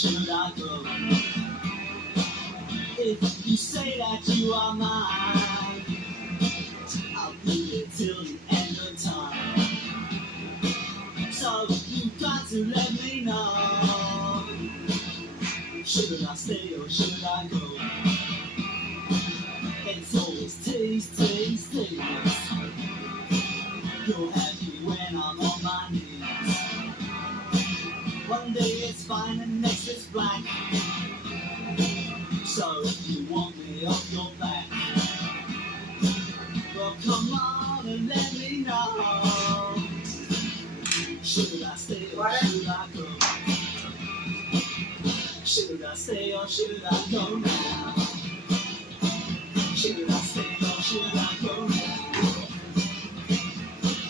should I go? If you say that you are mine, I'll be here till the end of time. So you got to let me know. Should I stay or should I go? It's always taste, taste, taste. You're happy when I'm on my knees. One day it's fine and next it's black. So if you want me off your back, well come on and let me know. Should I stay or should I go? Should I stay or should I go now? Should I stay or should I go now?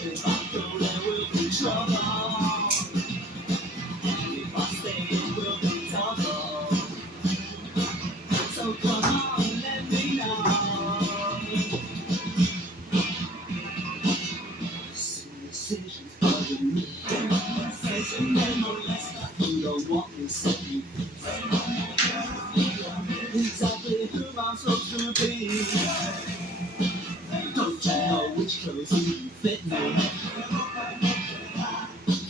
If I go there will be trouble, and if I stay it will be trouble. So come on and let me know. Some decisions bother me. Says a molester who don't want me set me exactly who I'm supposed to be. Don't you know which clothes even fit me?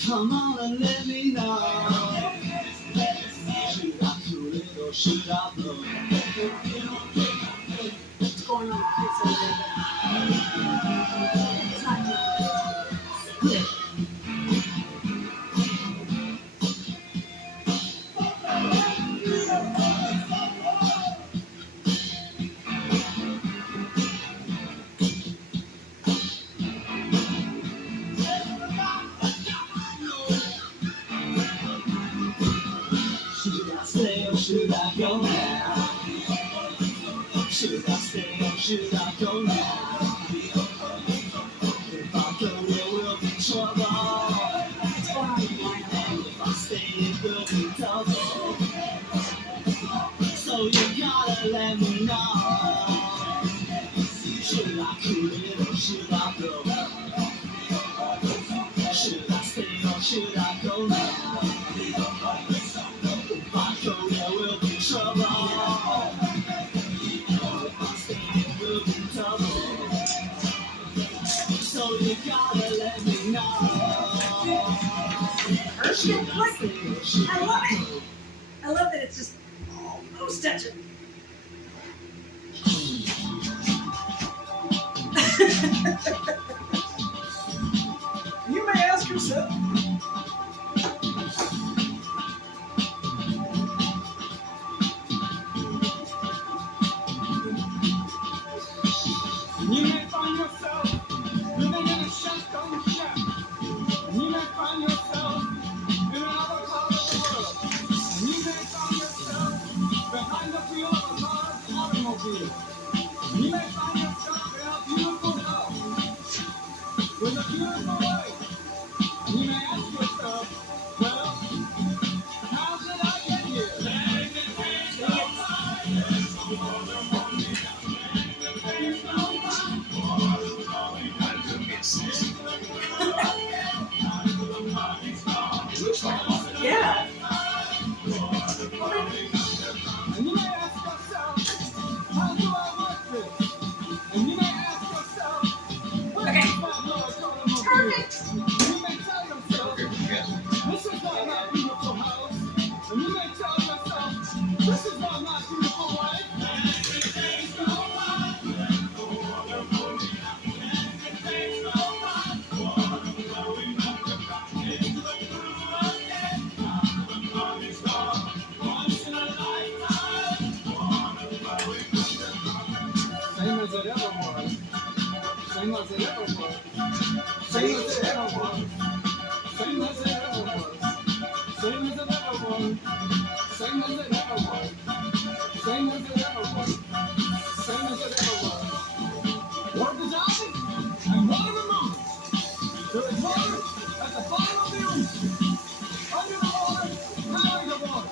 Come on and let me know. Should I cool it or should I blow? What's going on, kids over there? It's not good. Should I stay or should I go now? Should I stay or should I go now? If I go there will be trouble, and if I stay it will be double. So you gotta let me know. Should I cool it or should I blow? Should I stay or should I go now? If I go there will be trouble, if I stay it will be double. So you gotta let me know. Should I stay or should I love I it. go? I love that it's just almost touching. You may ask yourself. You may find yourself living in a shotgun shack. You may find yourself in another part of the world. And you may find yourself behind the wheel of a large automobile. You may find yourself in a beautiful house with a beautiful wife. And you may ask yourself, well, how did I get here? Yeah. And you may ask yourself, how do I work this? And you may ask yourself, what Okay. is my Lord automobile? Perfect. And you may tell yourself, this is not my beautiful house. And you may tell yourself, this is not my beautiful wife. Same as it ever was. Same as it ever was. Same as it ever was. Same as it ever was. Same as it ever was. Same as it ever was. Same as it ever was. Same as it ever was. Work is out and water the moon. There is water at the bottom of the ocean. Under the water, now in the water.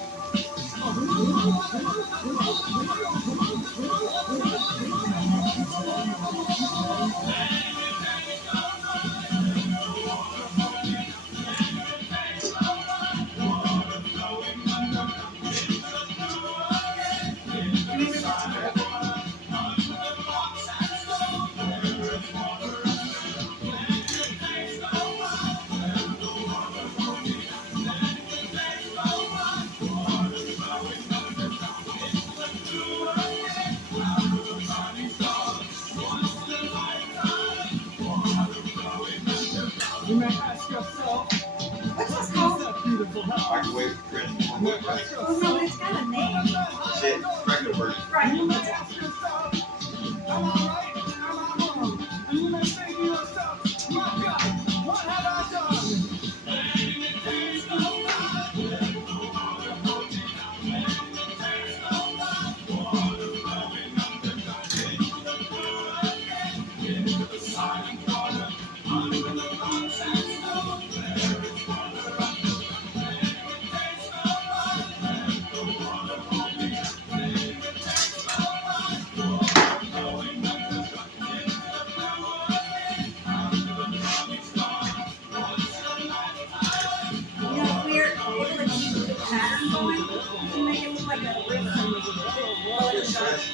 away from French. More away from French. Oh no, but it's got a name. That's it. Regular version. Right. I'm alright, I'm at home. And you may say to yourself, my God, what have I done? You know, if we're able to keep the pattern going, we can make it look like a river.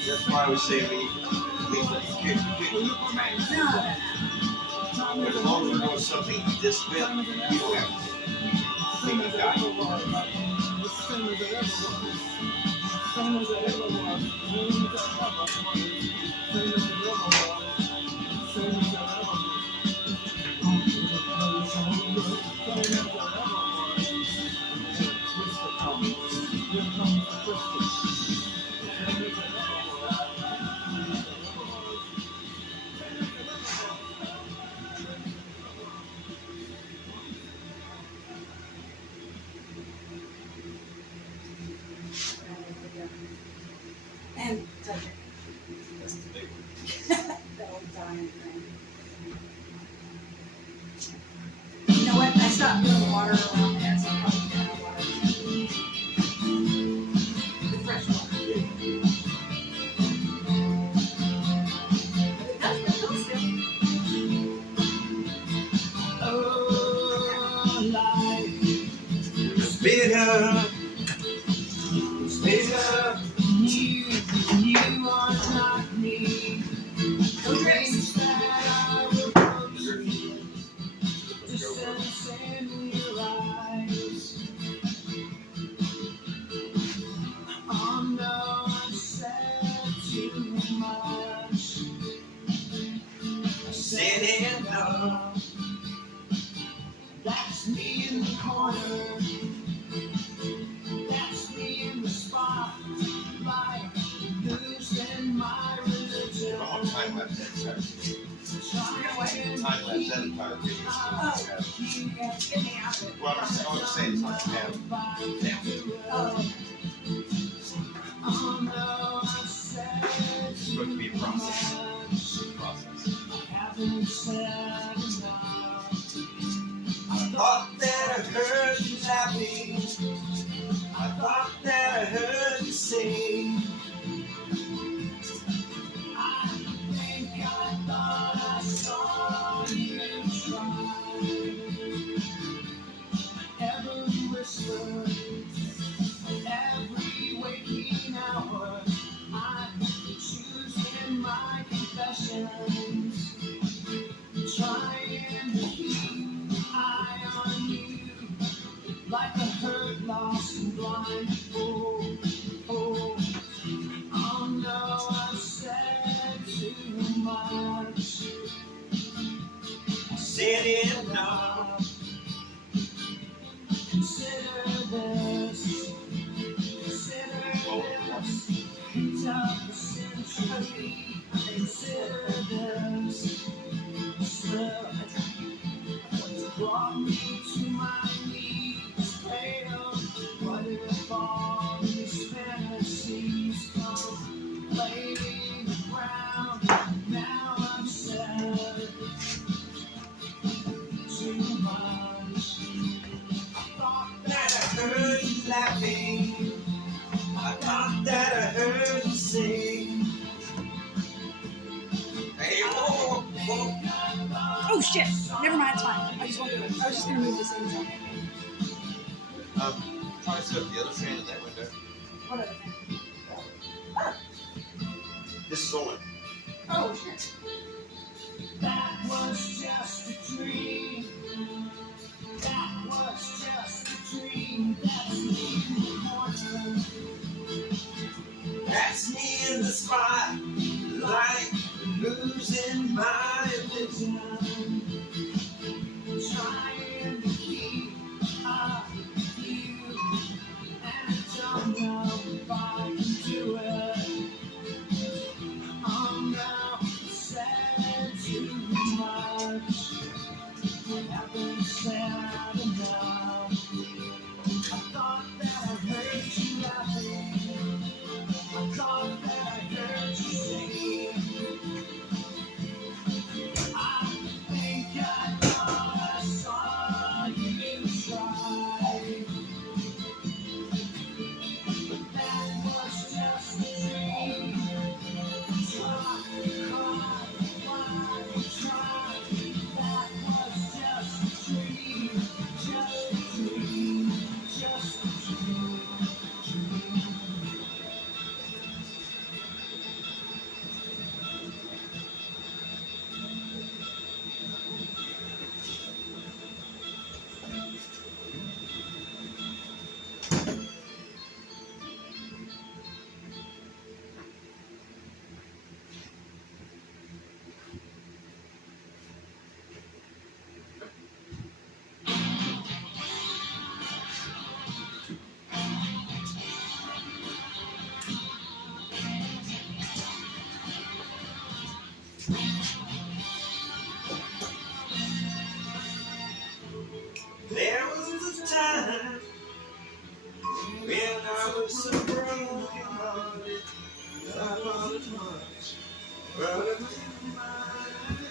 That's why we say we kick. No. But as long as we're doing something this with, we don't have to think of God. And touch it. That's the big one. That old dying thing. You know what? I stopped putting water around there, so I'm probably gonna have water. The fresh water. But it does look still. Oh, life It's bitter. It's bitter. you are not me. No drips. That I will come to just sense in your eyes. Oh no, I said too much. I Said enough. That's me in the corner. That's me in the spotlight. Losing my religion. I'm on time lapse that entire video. Trying Time lapse that entire video. Oh. Yeah, get me out of it. Well, I'm saying it's on cam. Oh, oh no, I said It's supposed to be a process. Process. I haven't said enough. I thought that I heard you laughing. I thought that I heard you say. I think I thought I saw you try. Every whisper, every waking hour, I'm choosing my confessions, trying to keep an eye on you, like a hurt, lost and blind. Oh, oh, oh no, I said too much. I said enough. Consider this. Consider this. Hit of the century. Consider this. Still, what's brought me to my knees failed. What if all these fantasies come laying the ground? Now I'm sad. Too much. That I heard you laughing. I thought that I heard you sing. Hey, whoa, whoa. oh shit. Never mind, it's fine. I was just gonna move this inside. Try to set up the other fan in that window. What other thing? This is on. Oh shit. That was just a dream. That was just a dream. That's me in the corner. That's me in the spotlight, losing my vision. Trying to keep up you. There was a time when I was so broken hearted, I thought as much, but I didn't mind.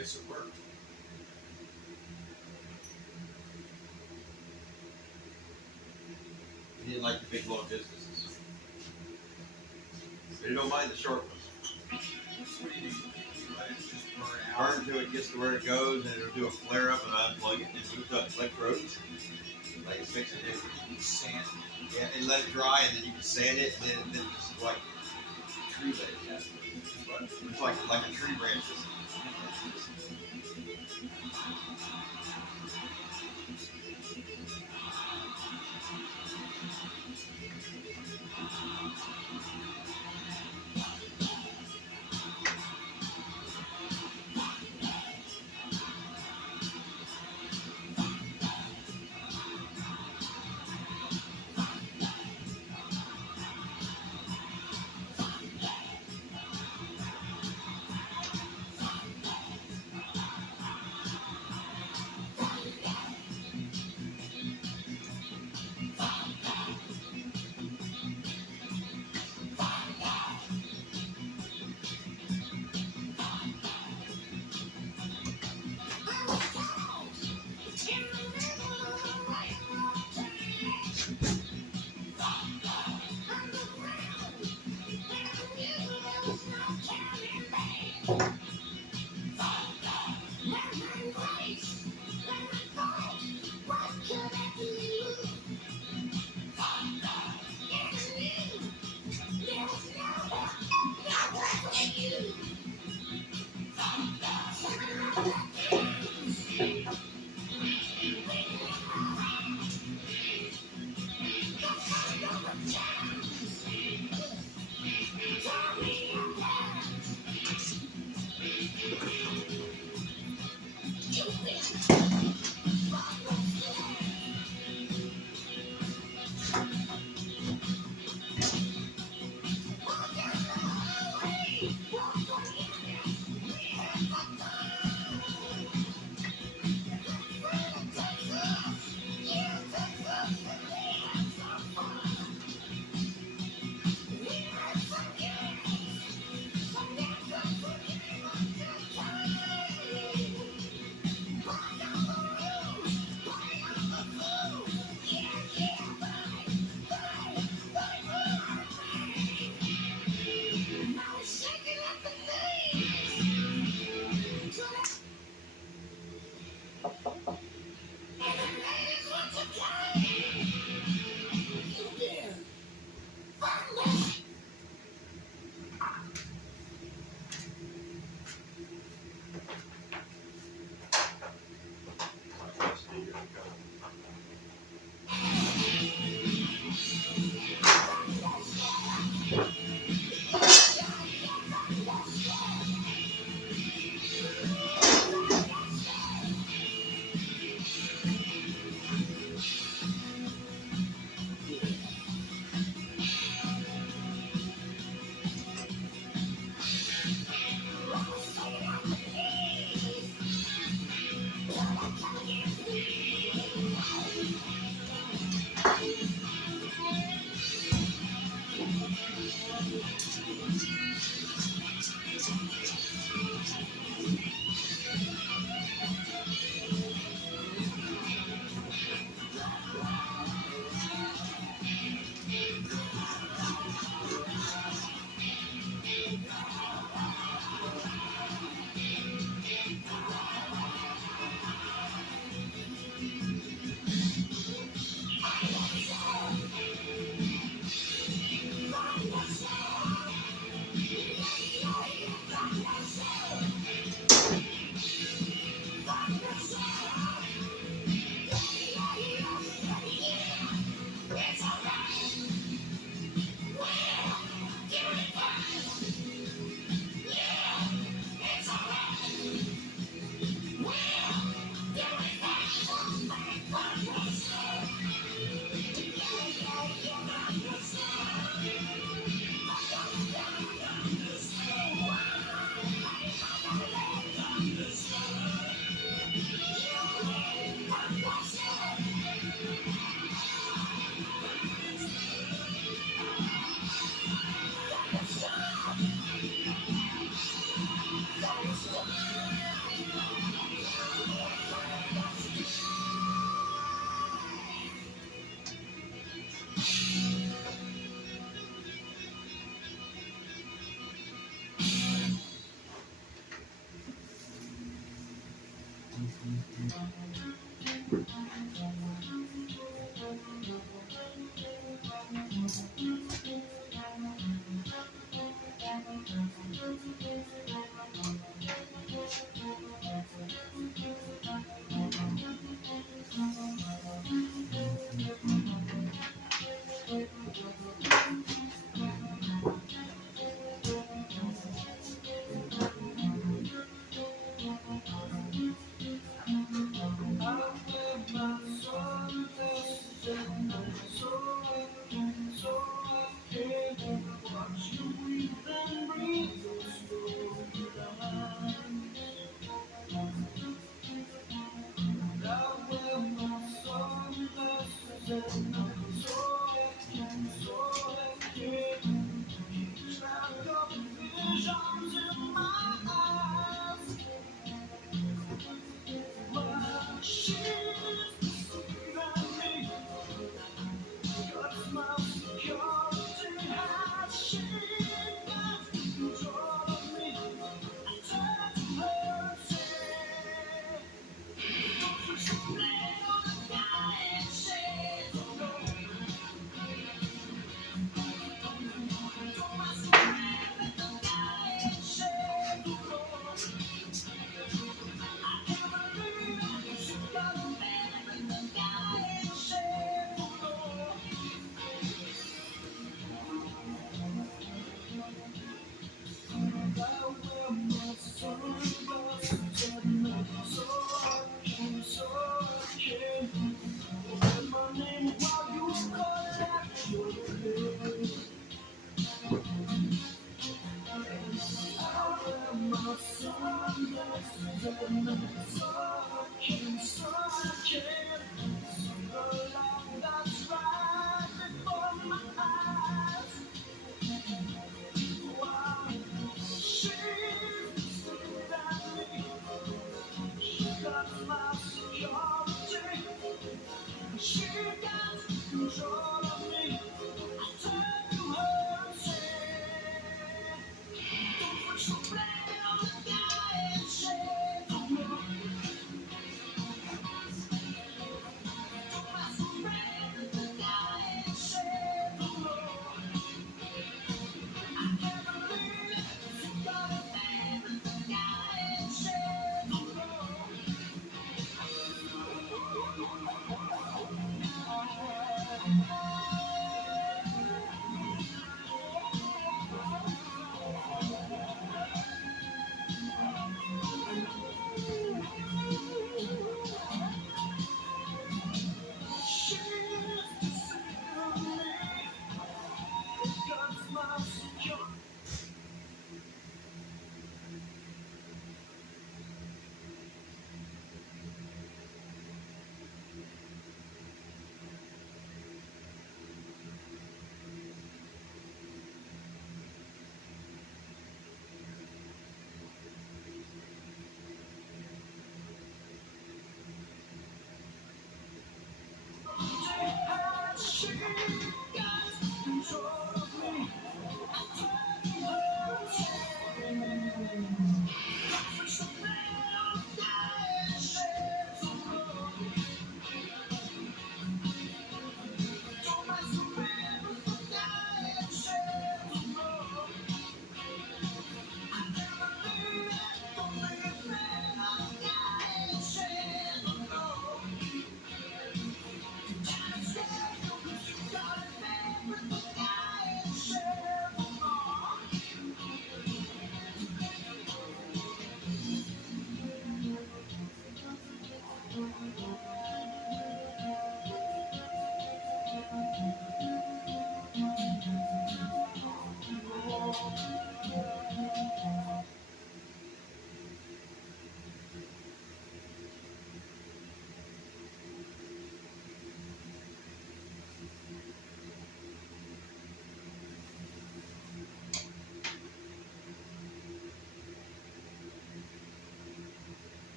guess it worked. He didn't like the big long distances. But he don't mind the short ones. What do? You let it just burn out? Burn till it gets to where it goes, and it'll do a flare up, and unplug it, and it moves up electrodes. Like it's fixing it. Sand. Yeah, and let it dry, and then you can sand it, and then just like tree leg. It's like a tree branch system.